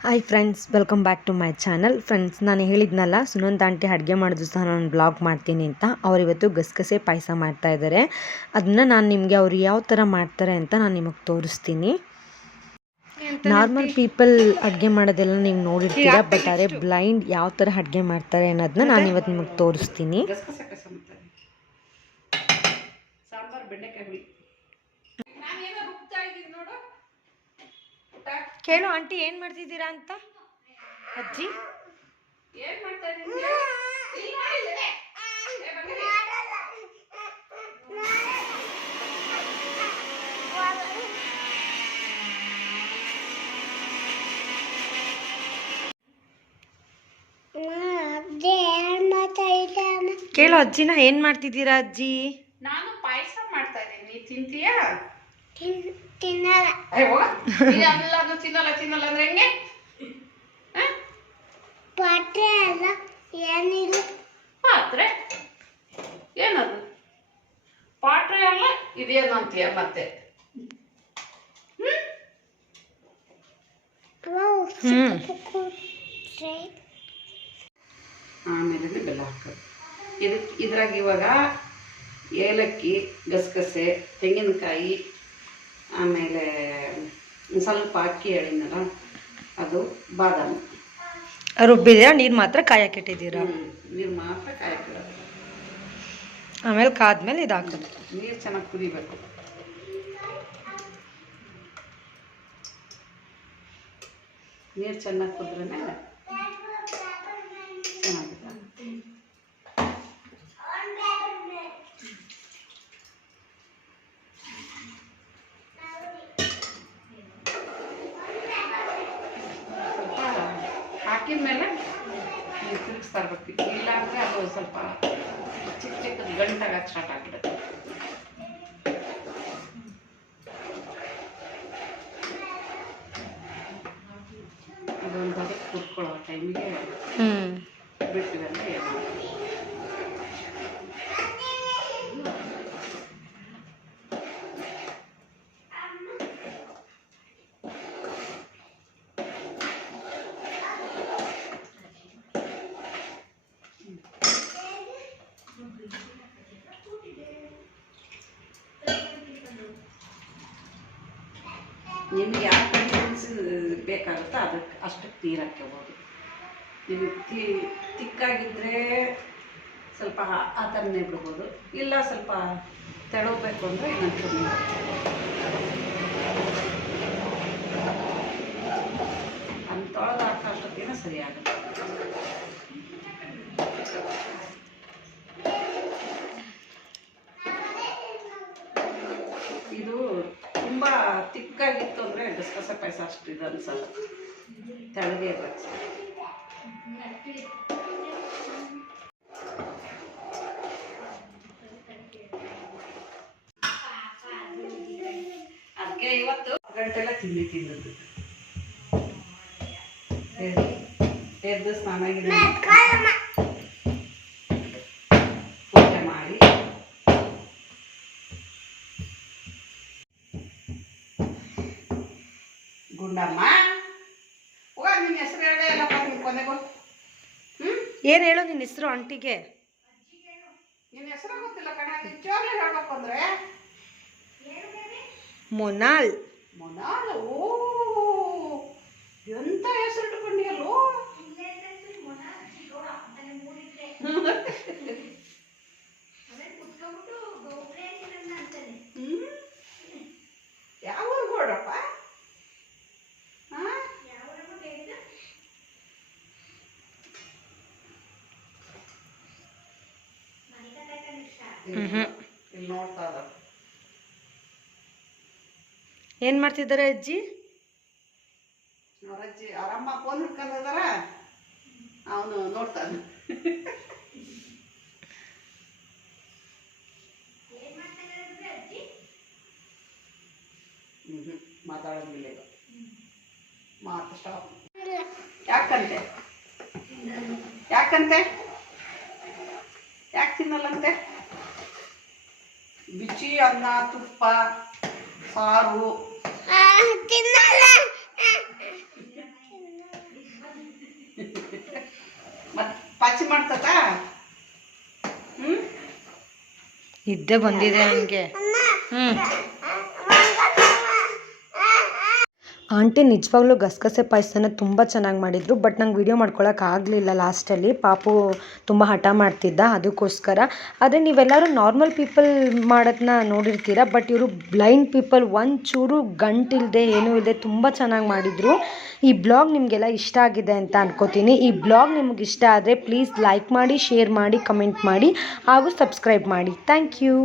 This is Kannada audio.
Hi friends welcome back to my channel friends ನಾನು ಹೇಳಿದ್ನಲ್ಲ ಸುನಂದ ಆಂಟಿ ಅಡುಗೆ ಮಾಡೋದು ಸಹ ನಾನು ಬ್ಲಾಗ್ ಮಾಡ್ತೀನಿ ಅಂತ. ಅವರಿವತ್ತು ಇವತ್ತು ಗಸಗಸೆ ಪಾಯಸ ಮಾಡ್ತಾ ಇದ್ದಾರೆ. ಅದನ್ನು ನಾನು ನಿಮಗೆ ಅವ್ರು ಯಾವ ಥರ ಮಾಡ್ತಾರೆ ಅಂತ ನಾನು ನಿಮಗೆ ತೋರಿಸ್ತೀನಿ. ನಾರ್ಮಲ್ ಪೀಪಲ್ ಅಡುಗೆ ಮಾಡೋದೆಲ್ಲ ನೀವು ನೋಡಿರ್ತೀರ ಬಟ್ ಅರೆ ಬ್ಲೈಂಡ್ ಯಾವ ಥರ ಅಡುಗೆ ಮಾಡ್ತಾರೆ ಅನ್ನೋದನ್ನ ನಾನು ಇವತ್ತು ನಿಮಗೆ ತೋರಿಸ್ತೀನಿ ಗಸಗಸೆ ಕಸ ಮಾಡ್ತಾರೆ ಸಾಂಬಾರು ಬೆಂಡೆಕಾಯಿ ಹುಳಿ ನಾನೇನೋ ರುಬ್ತಾ ಇದ್ದೀನಿ ನೋಡು ಪುಟ್ಟ ಕೇಳು ಆಂಟಿ ಏನು ಮಾಡ್ತಿದ್ದೀರಾ ಅಂತ? ಅಜ್ಜಿ? ಏನ್ ಮಾಡ್ತಾ ಇದ್ದೀನಿ ಇಲ್ಲ ಇಲ್ಲ. ಏ, ಬಂದಿರಿ. ಕೇಳು ಅಜ್ಜಿನ ಏನು ಮಾಡ್ತಿದ್ದೀರಾ ಅಜ್ಜಿ? ನಾನು ಪಾಯಸ ಮಾಡ್ತಾ ಇದ್ದೀನಿ. ತಿಂತೀಯಾ? ಏ, ಅಯ್ಯೋ ನೀ ಎಲ್ಲಾನು ತಿನ್ನಲ್ಲ ತಿನ್ನಲ್ಲ ಅಂದ್ರೆ ಹೆಂಗೆ? ಪಾತ್ರೆ ಅಲ್ಲ ಏನಿಲ್ಲ. ಪಾತ್ರೆ? ಏನದು? ಪಾತ್ರೆ ಅಲ್ಲ ಇದೇನು ಅಂತೀಯ ಮತ್ತೆ? ಹ್ಞೂ ಆಮೇಲೆ ಬೆಲ್ಲ ಹಾಕೋದು. ಇದಕ್ಕೆ ಇದ್ರಾಗ ಇವಾಗ ಏಲಕ್ಕಿ ಗಸಗಸೆ ತೆಂಗಿನಕಾಯಿ ಆಮೇಲೆ ಸ್ವಲ್ಪ ಅಕ್ಕಿ ಹೇಳಿದ್ನಲ್ಲ ಅದು ಬಾದಾಮಿ. ರುಬ್ಬಿದ್ದೀರಾ ನೀರು ಮಾತ್ರ ಕಾಯಕ್ಕಿಟ್ಟಿದ್ದೀರಾ ನೀರು ಮಾತ್ರ ಕಾಯಕ್ಕಿಡೋದು ಆಮೇಲೆ ಕಾದ್ಮೇಲೆ ಇದು ಹಾಕೋದು. ನೀರು ಚೆನ್ನಾಗಿ ಕುದಿಬೇಕು. ನೀರು ಚೆನ್ನಾಗಿ ಕುದ್ರೆ ಚೆನ್ನಾಗಿದೆ ಸ್ವಲ್ಪ ಹಾಕಿದ ಮೇಲೆ ನೀವು ತಿರುಗಿಸ್ತಾ ಇರ್ಬೇಕು ಇಲ್ಲ ಅಂದರೆ ಅದು ಸ್ವಲ್ಪ ಚಿಕ್ಕ ಚಿಕ್ಕದು ಗಂಟಾಗ ಸ್ಟಾರ್ಟ್ ಆಗಿಬಿಡುತ್ತೆ. ಅದೊಂದು ಅದಕ್ಕೆ ಕುತ್ಕೊಳ್ಳೋ ಟೈಮಿಗೆ ಬಿಟ್ಟಿದೆ ಅಂದರೆ ಏನು ನಿಮಗೆ ಯಾವ ಕನ್ಸಿಸ್ಟೆನ್ಸಿ ಬೇಕಾಗುತ್ತೋ ಅದಕ್ಕೆ ಅಷ್ಟಕ್ಕೆ ನೀರು ಹಾಕ್ಕೋಬೋದು. ನಿಮಗೆ ತಿ ತಿಕ್ಕಾಗಿದ್ದರೆ ಸ್ವಲ್ಪ ಆ- ಥರನೇ ಬಿಡ್ಬೋದು. ಇಲ್ಲ ಸ್ವಲ್ಪ ತೆಳಬೇಕು ಅಂದರೆ ಇನ್ನೊಂದು ನೀರು ಅಂತ ಹಾಕೋ ಅಷ್ಟೊತ್ತಿಗೆ ಸರಿ ಆಗುತ್ತೆ ಇದು ತುಂಬ ತಿಕ್ಕಾಗಿತ್ತು ಗಸಗಸೆ ಪಾಯಸ ಅಷ್ಟು ಇದು ಅನ್ಸಲ್ಲ ತೆಳಗೆ ಇರ್ಬೇಕು ಅದಕ್ಕೆ ಇವತ್ತು ಗಂಟೆಲ್ಲ ತಿಂಡಿ ತಿಂದದ್ದು. ಎದ್ದು- ಸ್ನಾನ ಗಿನ ಗುಂಡಮ್ಮ? ಹೋಗ ನಿನ್ನ ಹೆಸರು ಹೇಳೇ ಇಲ್ಲಪ್ಪ ನಿನ್ನ ಕೊನೆಗೂ. ಹ್ಞೂ ಏನು ಹೇಳು ನಿನ್ನ ಹೆಸರು ಆಂಟಿಗೆ? ನಿನ್ನ ಹೆಸರು ಗೊತ್ತಿಲ್ಲ ಕಣ ನಿಜವಾಗ್ಲೂ ಹೇಳ್ಬೇಕು ಅಂದರೆ. ಮೊನಾಲ್. ಮೊನಾಲು? ಓ ಎಂತ ಹೆಸರು ಇಟ್ಕೊಂಡಿಯಲ್ಲೋ ಹ್ಮ್? ಯಾವ ಊರು ಗೋಡಪ್ಪ ಹಾಂ ಹ್ಞೂ ಇಲ್ಲಿ ನೋಡ್ತಾ ಏನು ಮಾಡ್ತಿದ್ದಾರೆ ಅಜ್ಜಿ? ಅವ್ರ ಅಜ್ಜಿ ಅವ್ರ ಅಮ್ಮ ಫೋನ್ ಹಿಡ್ಕೊಂಡಿದಾರ ಅವನು ನೋಡ್ತಾನೆ. ಮಾತಾಡೋದಿಲ್ಲ ಮಾತು ಸ್ಟಾಪ್ ಯಾಕಂತೆ? ಯಾಕಂತೆ? ಯಾಕೆ ತಿನ್ನಲ್ಲಂತೆ? ಬಿಸಿ ಅನ್ನ ತುಪ್ಪ ಸಾರು. ಮತ್ ಪಾಚಿ ಮಾಡ್ತದ ಹ್ಞೂ ಇದ್ದೇ ಬಂದಿದೆ ಹಂಗೆ ಹ್ಞೂ ಆಂಟಿ ನಿಜವಾಗ್ಲೂ ಗಸಗಸೆ ಪಾಯಸನ ತುಂಬ ಚೆನ್ನಾಗಿ ಮಾಡಿದರು, ಬಟ್ ನಂಗೆ ವಿಡಿಯೋ ಆಗಲಿಲ್ಲ ಲಾಸ್ಟಲ್ಲಿ. ಪಾಪು ತುಂಬ ಹಠ ಮಾಡ್ತಿದ್ದ ಅದಕ್ಕೋಸ್ಕರ. ಆದರೆ ನೀವೆಲ್ಲರೂ ನಾರ್ಮಲ್ ಪೀಪಲ್ ಮಾಡೋದನ್ನ ನೋಡಿರ್ತೀರ, ಬಟ್ ಇವರು ಬ್ಲೈಂಡ್ ಪೀಪಲ್ ಒಂಚೂರು ಗಂಟಿಲ್ಲದೆ ಏನೂ ಇಲ್ಲದೆ ತುಂಬ ಚೆನ್ನಾಗಿ ಮಾಡಿದರು. ಈ ಬ್ಲಾಗ್ ನಿಮಗೆಲ್ಲ ಇಷ್ಟ ಆಗಿದೆ ಅಂತ ಅನ್ಕೋತೀನಿ. ಈ ಬ್ಲಾಗ್ ನಿಮ್ಗೆ ಇಷ್ಟ ಆದರೆ ಪ್ಲೀಸ್ ಲೈಕ್ ಮಾಡಿ, ಶೇರ್ ಮಾಡಿ, ಕಮೆಂಟ್ ಮಾಡಿ, ಹಾಗೂ ಸಬ್ಸ್ಕ್ರೈಬ್ ಮಾಡಿ. Thank you.